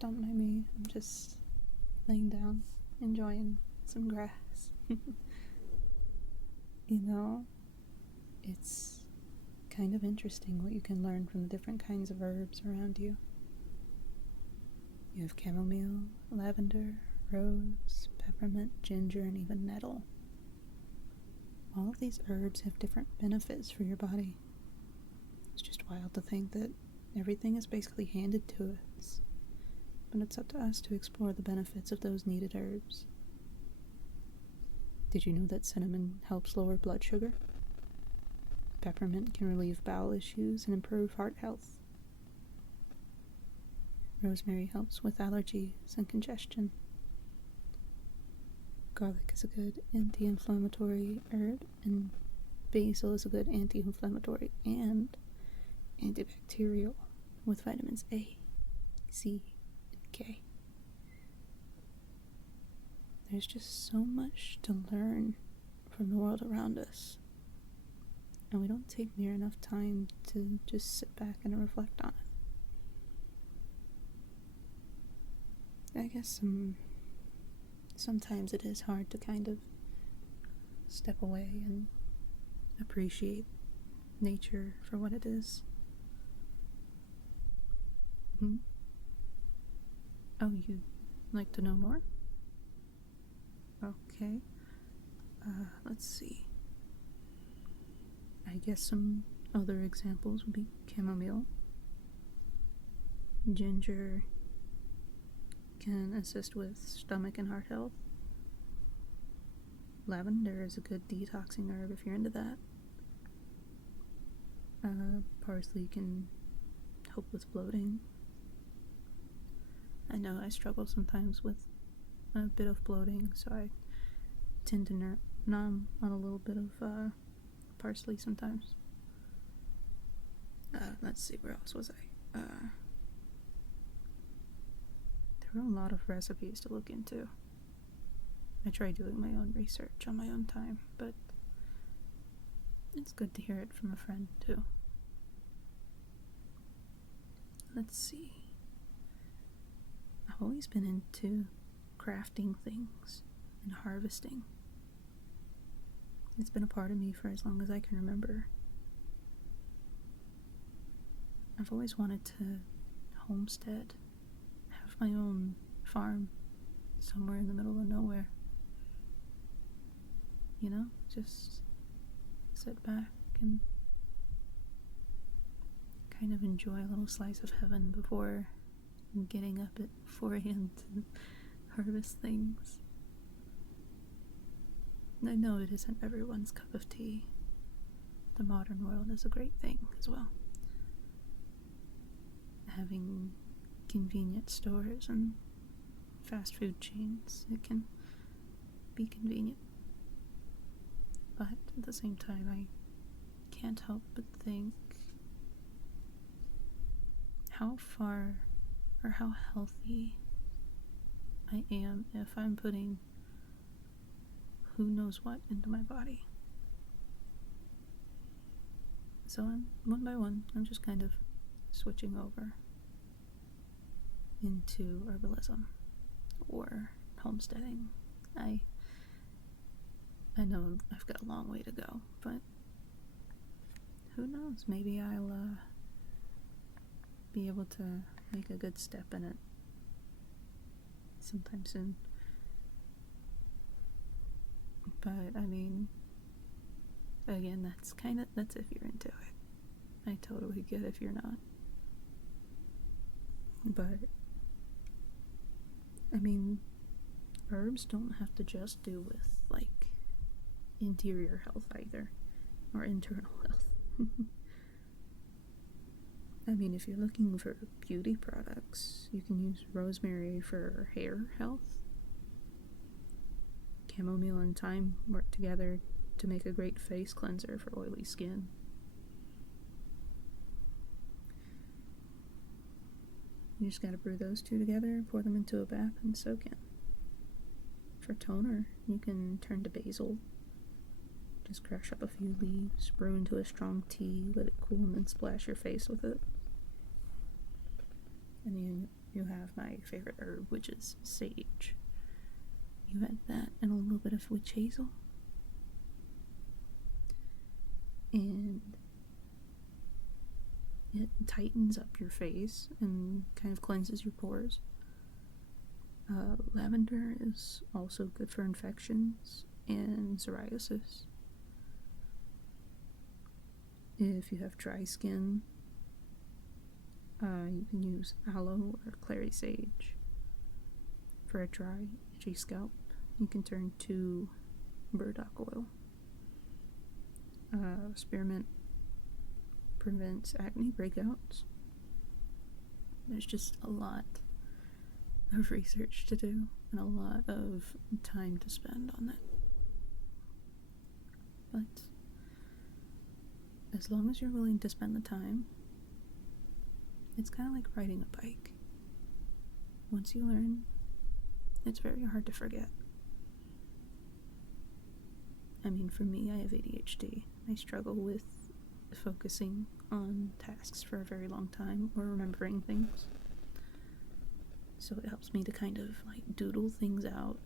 Don't mind me, I'm just laying down, enjoying some grass. You know, it's kind of interesting what you can learn from the different kinds of herbs around you. You have chamomile, lavender, rose, peppermint, ginger, and even nettle. All of these herbs have different benefits for your body. It's just wild to think that everything is basically handed to us, but it's up to us to explore the benefits of those needed herbs. Did you know that cinnamon helps lower blood sugar? Peppermint can relieve bowel issues and improve heart health. Rosemary helps with allergies and congestion. Garlic is a good anti-inflammatory herb, and basil is a good anti-inflammatory and antibacterial with vitamins A, C, and K. There's just so much to learn from the world around us, and we don't take near enough time to just sit back and reflect on it. I guess sometimes it is hard to kind of step away and appreciate nature for what it is. Oh, you'd like to know more? Okay. Let's see. I guess some other examples would be chamomile. Ginger can assist with stomach and heart health. Lavender is a good detoxing herb if you're into that. Parsley can help with bloating. I know I struggle sometimes with a bit of bloating, so I tend to numb on a little bit of parsley sometimes. Let's see, where else was I? There were a lot of recipes to look into. I try doing my own research on my own time, but it's good to hear it from a friend too. Let's see. I've always been into crafting things and harvesting. It's been a part of me for as long as I can remember. I've always wanted to homestead, have my own farm somewhere in the middle of nowhere. You know, just sit back and kind of enjoy a little slice of heaven before getting up at 4 a.m. to harvest things. I know it isn't everyone's cup of tea. The modern world is a great thing as well. Having convenient stores and fast food chains, it can be convenient. But at the same time, I can't help but think how far or how healthy I am if I'm putting who knows what into my body. So one by one, I'm just kind of switching over into herbalism or homesteading. I know I've got a long way to go, but who knows, maybe I'll be able to make a good step in it sometime soon. But I mean, again, that's if you're into it. I totally get if you're not. But I mean, herbs don't have to just do with like interior health either, or internal health. I mean, if you're looking for beauty products, you can use rosemary for hair health. Chamomile and thyme work together to make a great face cleanser for oily skin. You just gotta brew those two together, pour them into a bath, and soak in. For toner, you can turn to basil. Just crush up a few leaves, brew into a strong tea, let it cool, and then splash your face with it. And then you have my favorite herb, which is sage. You add that and a little bit of witch hazel, and it tightens up your face and kind of cleanses your pores. Lavender is also good for infections and psoriasis. If you have dry skin, you can use aloe or clary sage. For a dry, itchy scalp, you can turn to burdock oil. Spearmint prevents acne breakouts. There's just a lot of research to do and a lot of time to spend on it. But as long as you're willing to spend the time, it's kind of like riding a bike. Once you learn, it's very hard to forget. I mean, for me, I have ADHD. I struggle with focusing on tasks for a very long time or remembering things. So it helps me to kind of like doodle things out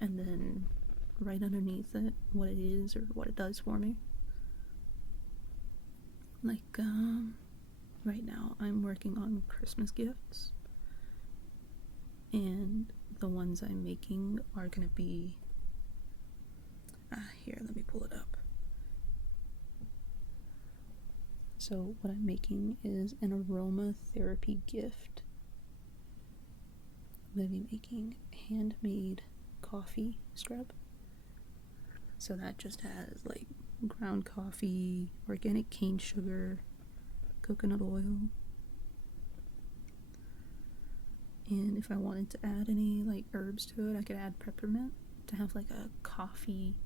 and then write underneath it what it is or what it does for me. Like, right now I'm working on Christmas gifts, and the ones I'm making are gonna be, here, let me pull it up. So what I'm making is an aromatherapy gift. I'm gonna be making handmade coffee scrub. So that just has like ground coffee, organic cane sugar, coconut oil, and if I wanted to add any like herbs to it, I could add peppermint to have like a coffee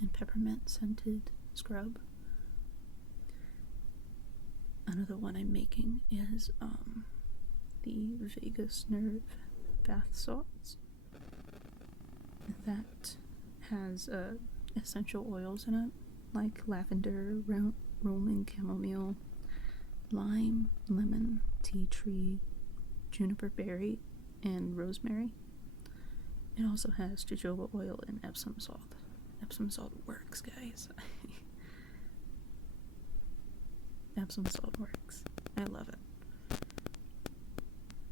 and peppermint scented scrub. Another one I'm making is the vagus nerve bath salts. That has essential oils in it, like lavender, Roman chamomile, lime, lemon, tea tree, juniper berry, and rosemary. It also has jojoba oil and Epsom salt. Epsom salt works, guys. Epsom salt works. I love it.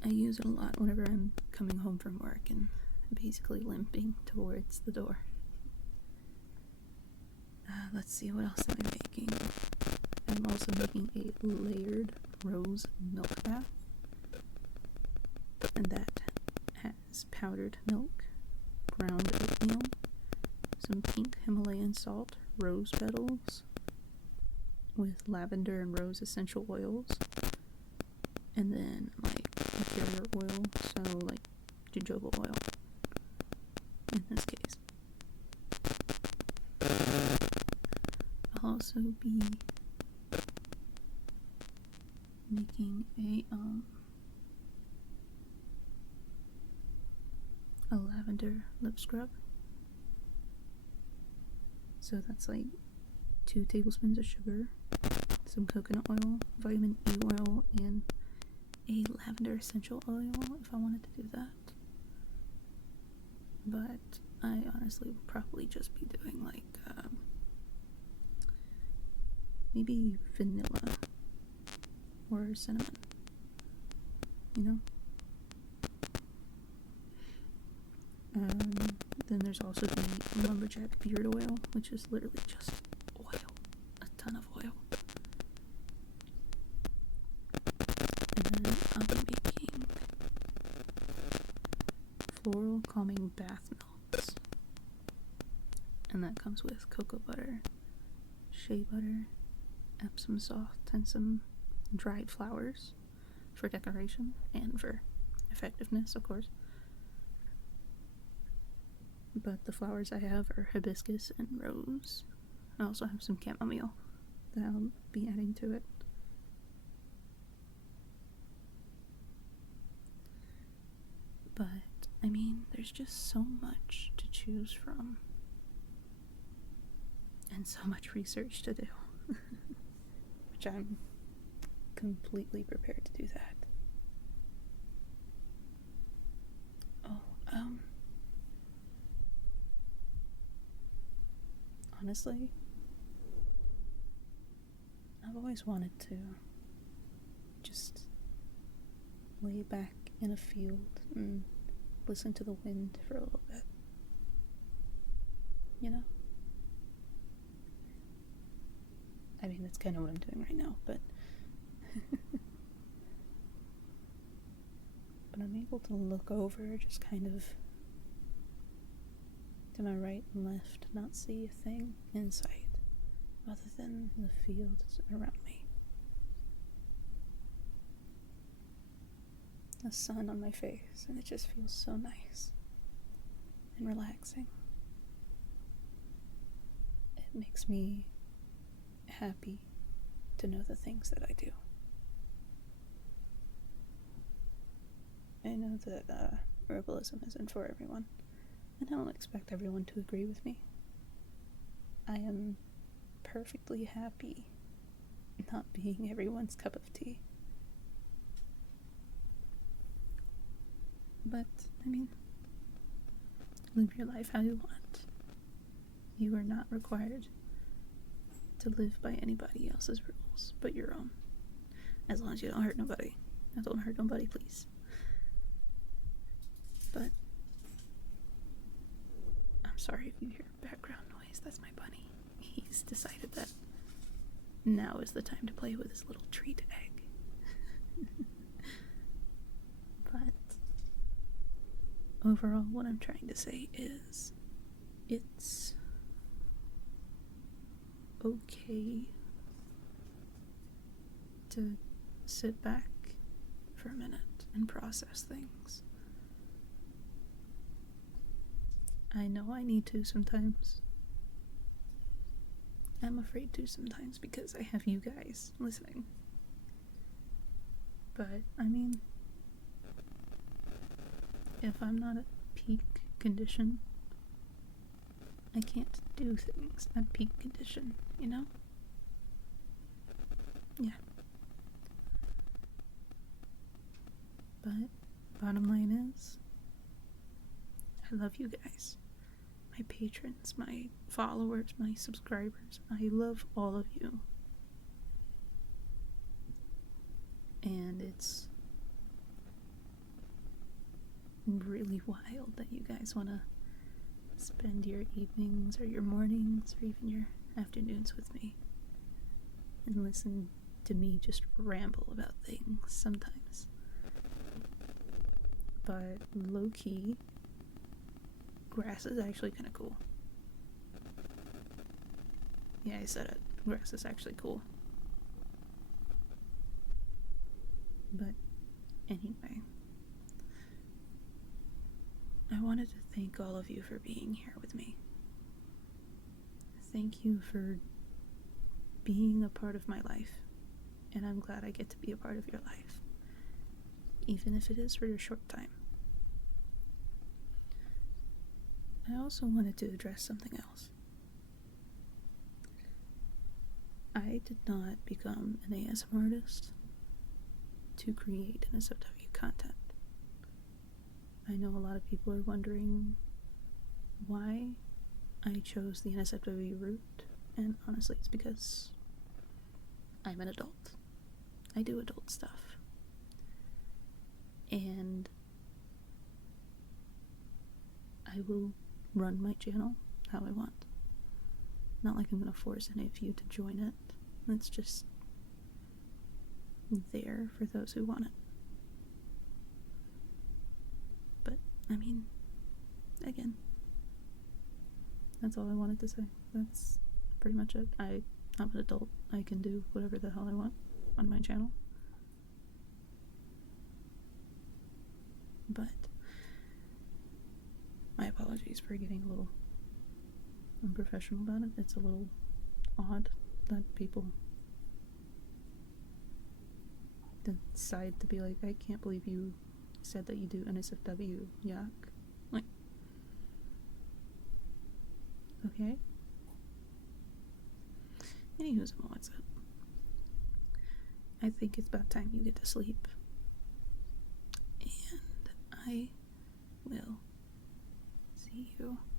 I use it a lot whenever I'm coming home from work and basically limping towards the door. Let's see, what else am I making? I'm also making a layered rose milk bath, and that has powdered milk, ground oatmeal, some pink Himalayan salt, rose petals with lavender and rose essential oils, and then like a carrier oil, so like jojoba oil in this case. I'll also be making a lavender lip scrub. So that's like 2 tablespoons of sugar, some coconut oil, vitamin E oil, and a lavender essential oil if I wanted to do that. But I honestly will probably just be doing like maybe vanilla or cinnamon, you know? Then there's also the lumberjack beard oil, which is literally just oil, a ton of oil. And then I'll be making floral calming bath melts, and that comes with cocoa butter, shea butter, Epsom salt, and some dried flowers for decoration and for effectiveness, of course. But the flowers I have are hibiscus and rose. I also have some chamomile that I'll be adding to it. But, I mean, there's just so much to choose from. And so much research to do. Which I'm completely prepared to do that. honestly, I've always wanted to just lay back in a field and listen to the wind for a little bit. You know? I mean, that's kind of what I'm doing right now, but but I'm able to look over, just kind of to my right and left, not see a thing in sight other than the fields around me. The sun on my face, and it just feels so nice and relaxing. It makes me happy to know the things that I do. I know that herbalism isn't for everyone, and I don't expect everyone to agree with me. I am perfectly happy not being everyone's cup of tea. But, I mean, live your life how you want. You are not required to live by anybody else's rules but your own. As long as you don't hurt nobody. Don't hurt nobody, please. But I'm sorry if you hear background noise. That's my bunny. He's decided that now is the time to play with his little treat egg. But overall, what I'm trying to say is it's okay to sit back for a minute and process things. I know I need to sometimes. I'm afraid to sometimes because I have you guys listening. But, I mean, if I'm not at peak condition, I can't do things at peak condition, you know? Yeah. But, bottom line is, I love you guys. My patrons, my followers, my subscribers. I love all of you. And it's really wild that you guys want to spend your evenings or your mornings or even your afternoons with me and listen to me just ramble about things sometimes. But low-key, grass is actually kind of cool. Yeah, I said it. Grass is actually cool. But anyway, I wanted to thank all of you for being here with me. Thank you for being a part of my life, and I'm glad I get to be a part of your life, even if it is for a short time. I also wanted to address something else. I did not become an ASMR artist to create NSFW content. I know a lot of people are wondering why I chose the NSFW route, and honestly it's because I'm an adult. I do adult stuff. And I will run my channel how I want. Not like I'm gonna force any of you to join it. It's just there for those who want it. But, I mean, again, that's all I wanted to say. That's pretty much it. I'm an adult. I can do whatever the hell I want on my channel. But my apologies for getting a little unprofessional about it. It's a little odd that people decide to be like, I can't believe you said that you do NSFW. Yuck. Like, okay. Anywho's what's up? I think it's about time you get to sleep. And I will see you.